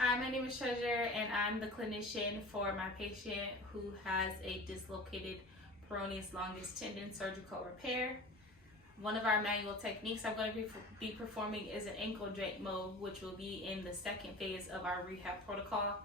Hi, my name is Treasure, and I'm the clinician for my patient who has a dislocated peroneus longus tendon surgical repair. One of our manual techniques I'm going to be performing is an ankle joint mob, which will be in the second phase of our rehab protocol.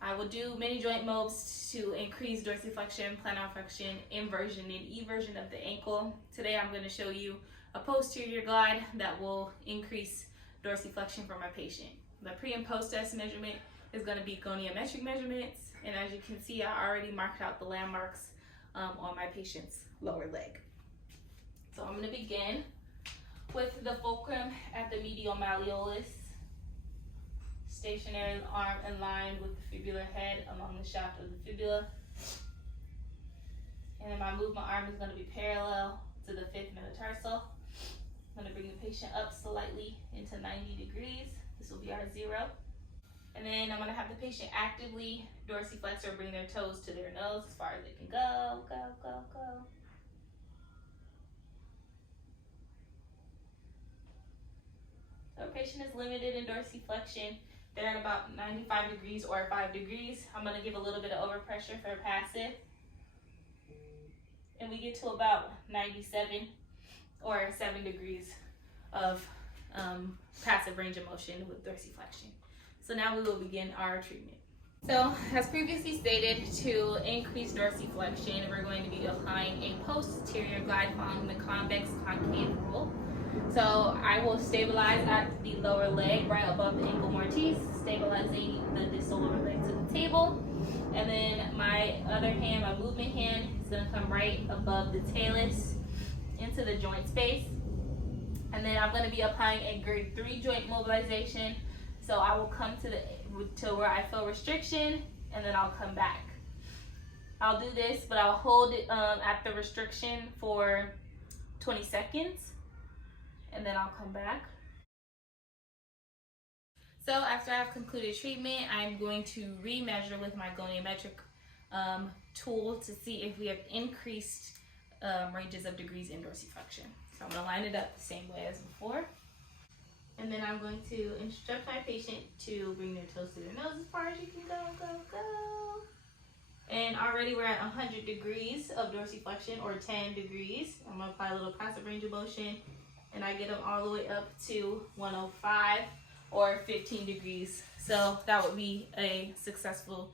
I will do many joint mobs to increase dorsiflexion, plantar flexion, inversion, and eversion of the ankle. Today I'm going to show you a posterior glide that will increase dorsiflexion for my patient. The pre and post test measurement is going to be goniometric measurements, and as you can see, I already marked out the landmarks on my patient's lower leg. So I'm going to begin with the fulcrum at the medial malleolus, stationary arm in line with the fibular head along the shaft of the fibula, and then my movement arm is going to be parallel to the fifth metatarsal. I'm going to bring the patient up slightly into 90 degrees. This will be our 0. And then I'm going to have the patient actively dorsiflex or bring their toes to their nose as far as they can go, go, go, go. So our patient is limited in dorsiflexion. They're at about 95 degrees or 5 degrees. I'm going to give a little bit of overpressure for passive. And we get to about 97 or 7 degrees of passive range of motion with dorsiflexion. So now we will begin our treatment. So as previously stated, to increase dorsiflexion, we're going to be applying a posterior glide following the convex concave rule. So I will stabilize at the lower leg right above the ankle mortise, stabilizing the distal lower leg to the table. And then my other hand, my movement hand, is going to come right above the talus into the joint space. And then I'm going to be applying a grade 3 joint mobilization. So I will come to where I feel restriction, and then I'll come back. I'll do this, but I'll hold it at the restriction for 20 seconds, and then I'll come back. So after I've concluded treatment, I'm going to remeasure with my goniometric tool to see if we have increased ranges of degrees in dorsiflexion. So I'm going to line it up the same way as before. And then I'm going to instruct my patient to bring their toes to their nose as far as you can go, go, go. And already we're at 100 degrees of dorsiflexion, or 10 degrees. I'm going to apply a little passive range of motion, and I get them all the way up to 105 or 15 degrees. So that would be a successful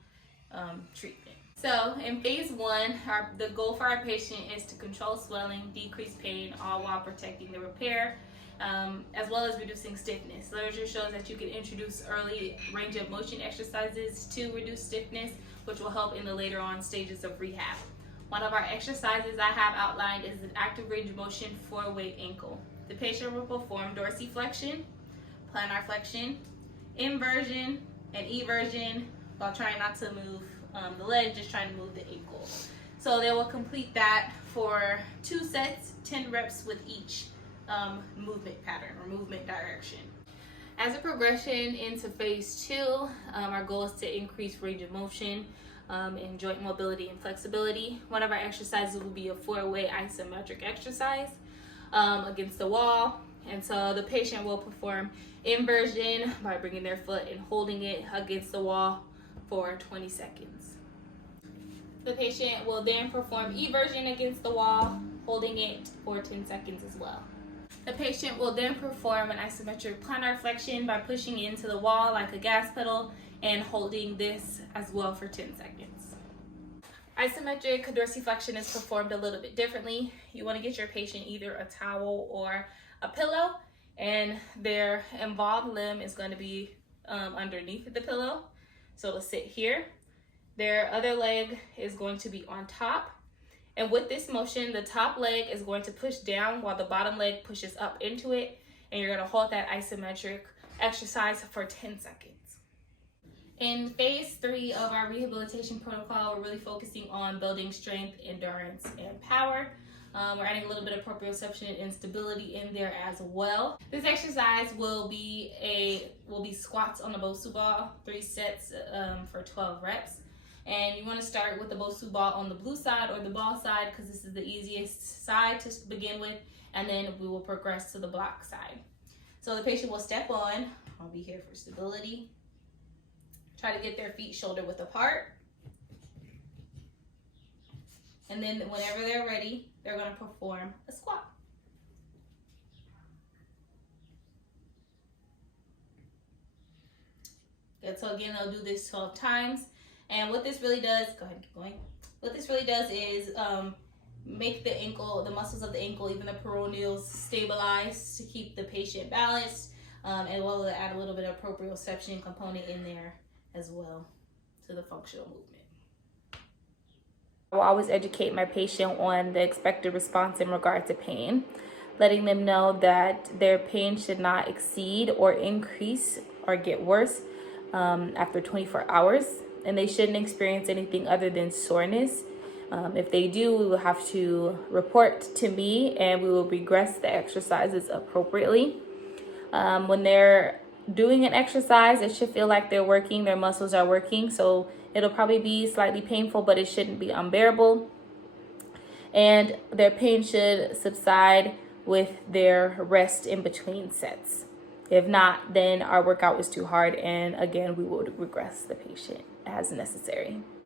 treatment. So in phase 1, the goal for our patient is to control swelling, decrease pain, all while protecting the repair, as well as reducing stiffness. Literature shows that you can introduce early range of motion exercises to reduce stiffness, which will help in the later on stages of rehab. One of our exercises I have outlined is an active range of motion for weight ankle. The patient will perform dorsiflexion, plantar flexion, inversion, and eversion while trying not to move the leg, just trying to move the ankle. So they will complete that for 2 sets, 10 reps with each movement pattern or movement direction. As a progression into phase 2, our goal is to increase range of motion and joint mobility and flexibility. One of our exercises will be a 4-way isometric exercise against the wall. And so the patient will perform inversion by bringing their foot and holding it against the wall for 20 seconds. The patient will then perform eversion against the wall, holding it for 10 seconds as well. The patient will then perform an isometric plantar flexion by pushing into the wall like a gas pedal and holding this as well for 10 seconds. Isometric dorsiflexion is performed a little bit differently. You want to get your patient either a towel or a pillow, and their involved limb is going to be underneath the pillow. So it'll sit here. Their other leg is going to be on top. And with this motion, the top leg is going to push down while the bottom leg pushes up into it. And you're going to hold that isometric exercise for 10 seconds. In phase 3 of our rehabilitation protocol, we're really focusing on building strength, endurance, and power. We're adding a little bit of proprioception and stability in there as well. This exercise will be squats on the Bosu ball, 3 sets for 12 reps. And you want to start with the Bosu ball on the blue side or the ball side, because this is the easiest side to begin with, and then we will progress to the block side. So the patient will step on. I'll be here for stability. Try to get their feet shoulder width apart. And then whenever they're ready, they're going to perform a squat. Good, so again, they'll do this 12 times. And what this really does, go ahead, keep going. What this really does is make the ankle, the muscles of the ankle, even the peroneals, stabilize to keep the patient balanced, and well, add a little bit of proprioception component in there as well to the functional movement. I will always educate my patient on the expected response in regard to pain, letting them know that their pain should not exceed or increase or get worse after 24 hours, and they shouldn't experience anything other than soreness. If they do, we will have to report to me and we will regress the exercises appropriately. When they're doing an exercise, it should feel like they're working, their muscles are working, so it'll probably be slightly painful, but it shouldn't be unbearable. And their pain should subside with their rest in between sets. If not, then our workout is too hard, and again, we will regress the patient as necessary.